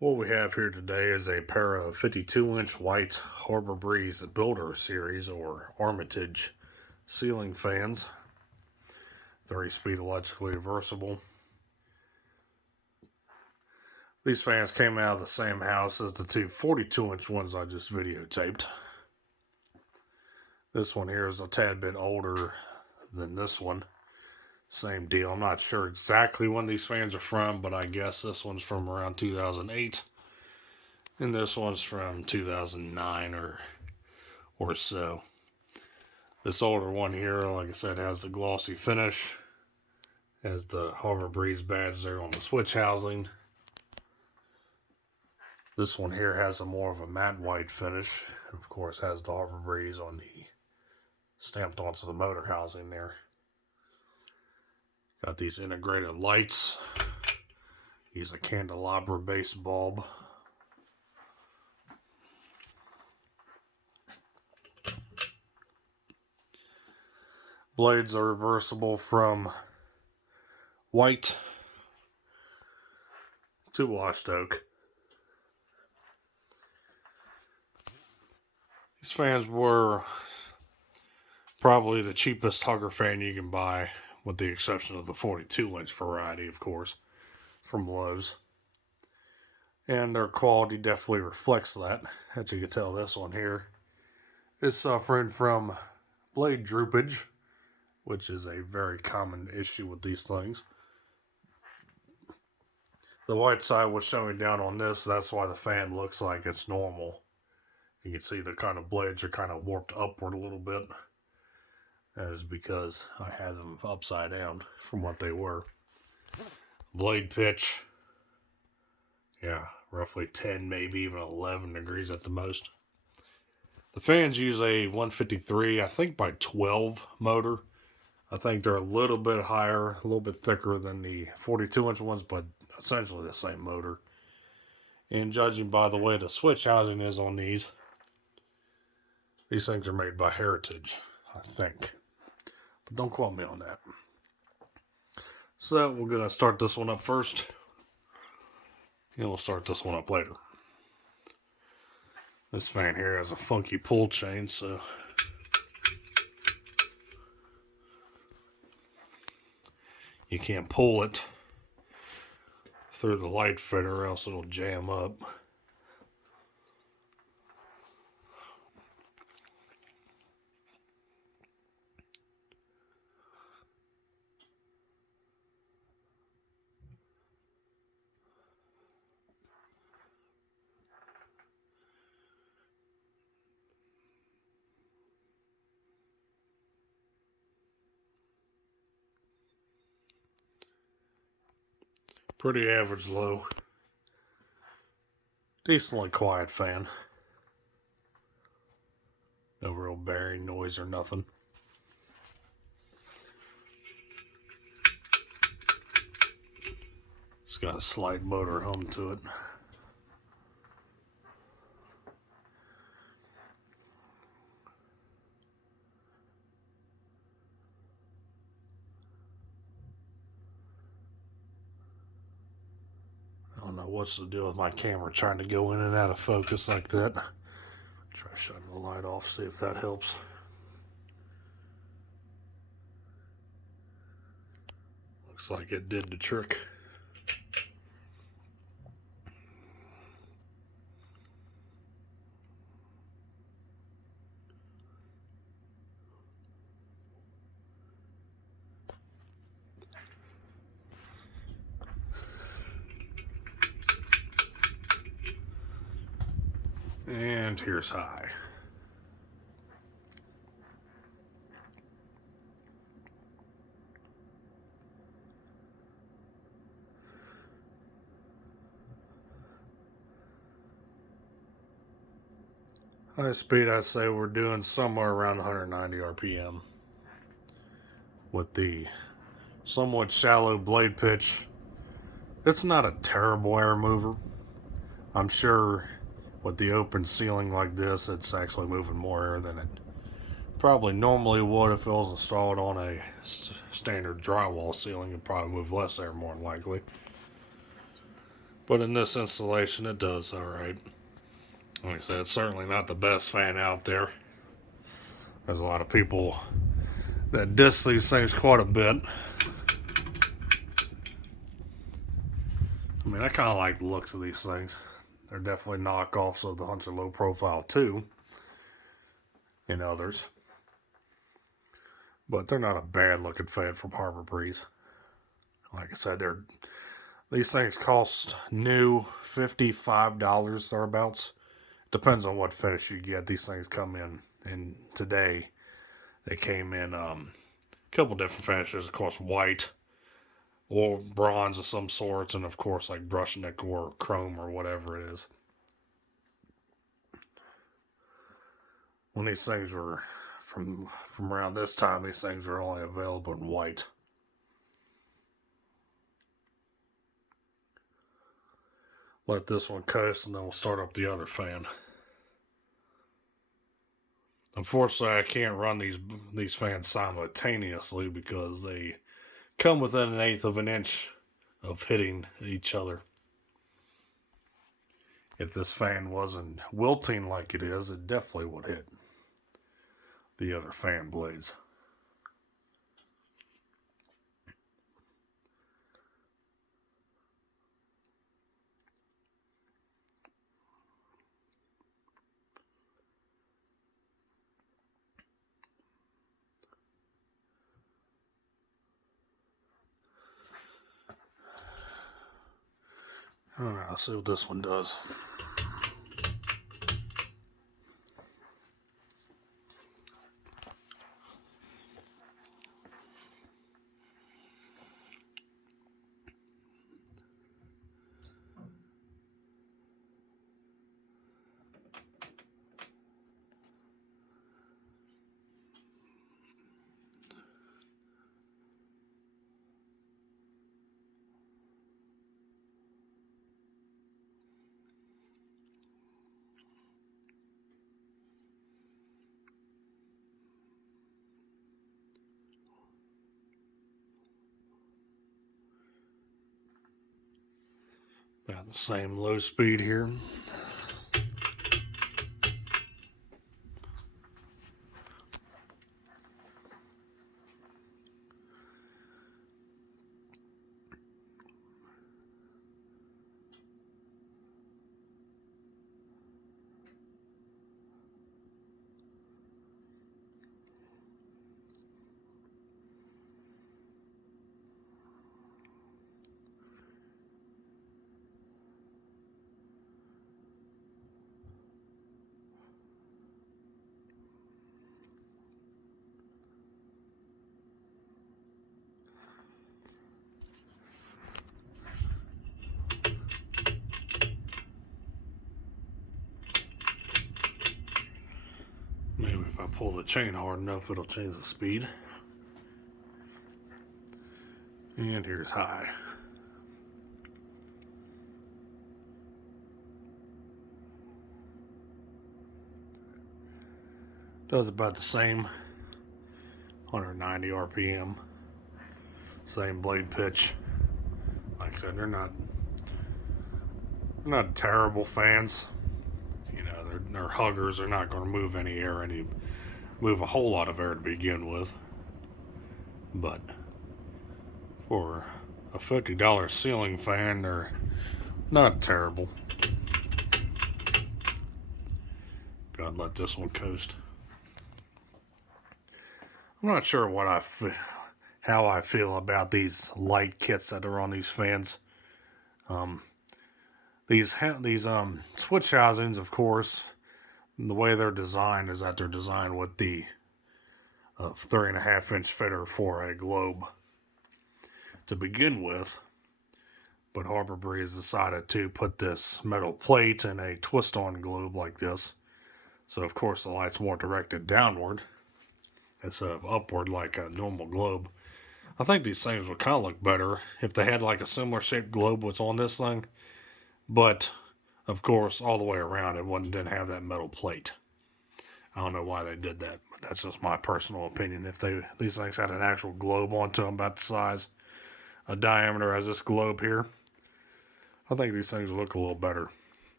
What we have here today is a pair of 52-inch white Harbor Breeze Builder Series or Armitage ceiling fans. 30-speed electrically reversible. These fans came out of the same house as the two 42-inch ones I just videotaped. This one here is a tad bit older than this one. Same deal. I'm not sure exactly when these fans are from, but I guess this one's from around 2008. And this one's from 2009 or so. This older one here, like I said, has the glossy finish. Has the Harbor Breeze badge there on the switch housing. This one here has a more of a matte white finish. And of course has the Harbor Breeze on the stamped onto the motor housing there. Got these integrated lights. Use a candelabra base bulb. Blades are reversible from white to washed oak. These fans were probably the cheapest hugger fan you can buy, with the exception of the 42-inch variety, of course, from Lowe's. And their quality definitely reflects that. As you can tell, this one here is suffering from blade droopage, which is a very common issue with these things. The white side was showing down on this, so that's why the fan looks like it's normal. You can see the kind of blades are kind of warped upward a little bit. That is because I had them upside down from what they were. Blade pitch, yeah, roughly 10, maybe even 11 degrees at the most. The fans use a 153, I think by 12 motor. I think they're a little bit higher, a little bit thicker than the 42-inch ones, but essentially the same motor. And judging by the way the switch housing is on these things are made by Heritage, I think. But don't quote me on that. So we're going to start this one up first. And we'll start this one up later. This fan here has a funky pull chain, so you can't pull it through the light fitter, or else it'll jam up. Pretty average low. Decently quiet fan. No real bearing noise or nothing. It's got a slight motor hum to it. I don't know what's the deal with my camera trying to go in and out of focus like that. Try shutting the light off, see if that helps. Looks like it did the trick. And here's high. High speed, I'd say we're doing somewhere around 190 RPM. With the somewhat shallow blade pitch, it's not a terrible air mover. I'm sure with the open ceiling like this, it's actually moving more air than it probably normally would if it was installed on a standard drywall ceiling. It'd probably move less air more than likely. But in this installation, it does alright. Like I said, it's certainly not the best fan out there. There's a lot of people that diss these things quite a bit. I mean, I kind of like the looks of these things. They're definitely knockoffs of the Hunter Low Profile 2 and others. But they're not a bad looking fan from Harbor Breeze. Like I said, these things cost new $55 thereabouts. Depends on what finish you get. These things come in, and today they came in a couple different finishes. Of course, white or bronze of some sorts, and of course like brush nickel or chrome or whatever it is. When these things were from around this time, these things were only available in white. Let this one coast, and then we'll start up the other fan. Unfortunately, I can't run these fans simultaneously because they come within 1/8 of an inch of hitting each other. If this fan wasn't wilting like it is, it definitely would hit the other fan blades. Alright, let's see what this one does. Got the same low speed here. Maybe if I pull the chain hard enough, it'll change the speed. And here's high. Does about the same. 190 RPM. Same blade pitch. Like I said, they're not terrible fans. You know, they're huggers. They're not going to move any air, move a whole lot of air to begin with. But for a $50 ceiling fan, they're not terrible. Gotta let this one coast. I'm not sure how I feel about these light kits that are on these fans. These switch housings, of course, the way they're designed is that they're designed with the 3.5 inch fitter for a globe to begin with. But Harbor Breeze decided to put this metal plate in a twist-on globe like this. So of course the light's more directed downward instead of upward like a normal globe. I think these things would kind of look better if they had like a similar shaped globe what's on this thing. But of course all the way around it didn't have that metal plate. I don't know why they did that, but that's just my personal opinion. If these things had an actual globe onto them about the size, a diameter as this globe here, I think these things look a little better.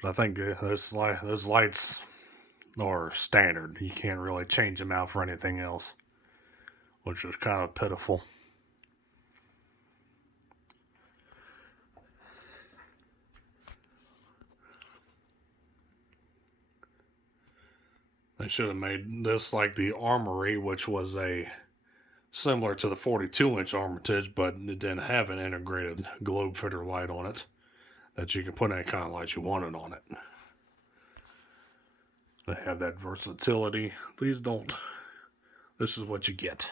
But I think those lights are standard. You can't really change them out for anything else, which is kind of pitiful. They should have made this like the Armory, which was a similar to the 42-inch Armitage, but it didn't have an integrated globe fitter light on it that you can put any kind of light you wanted on it. They have that versatility. These don't. This is what you get.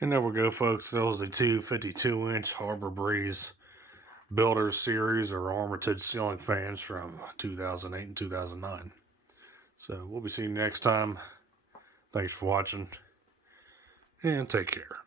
And there we go, folks. That was the two 52-inch Harbor Breeze Builders Series or Armitage ceiling fans from 2008 and 2009. So we'll be seeing you next time. Thanks for watching, and take care.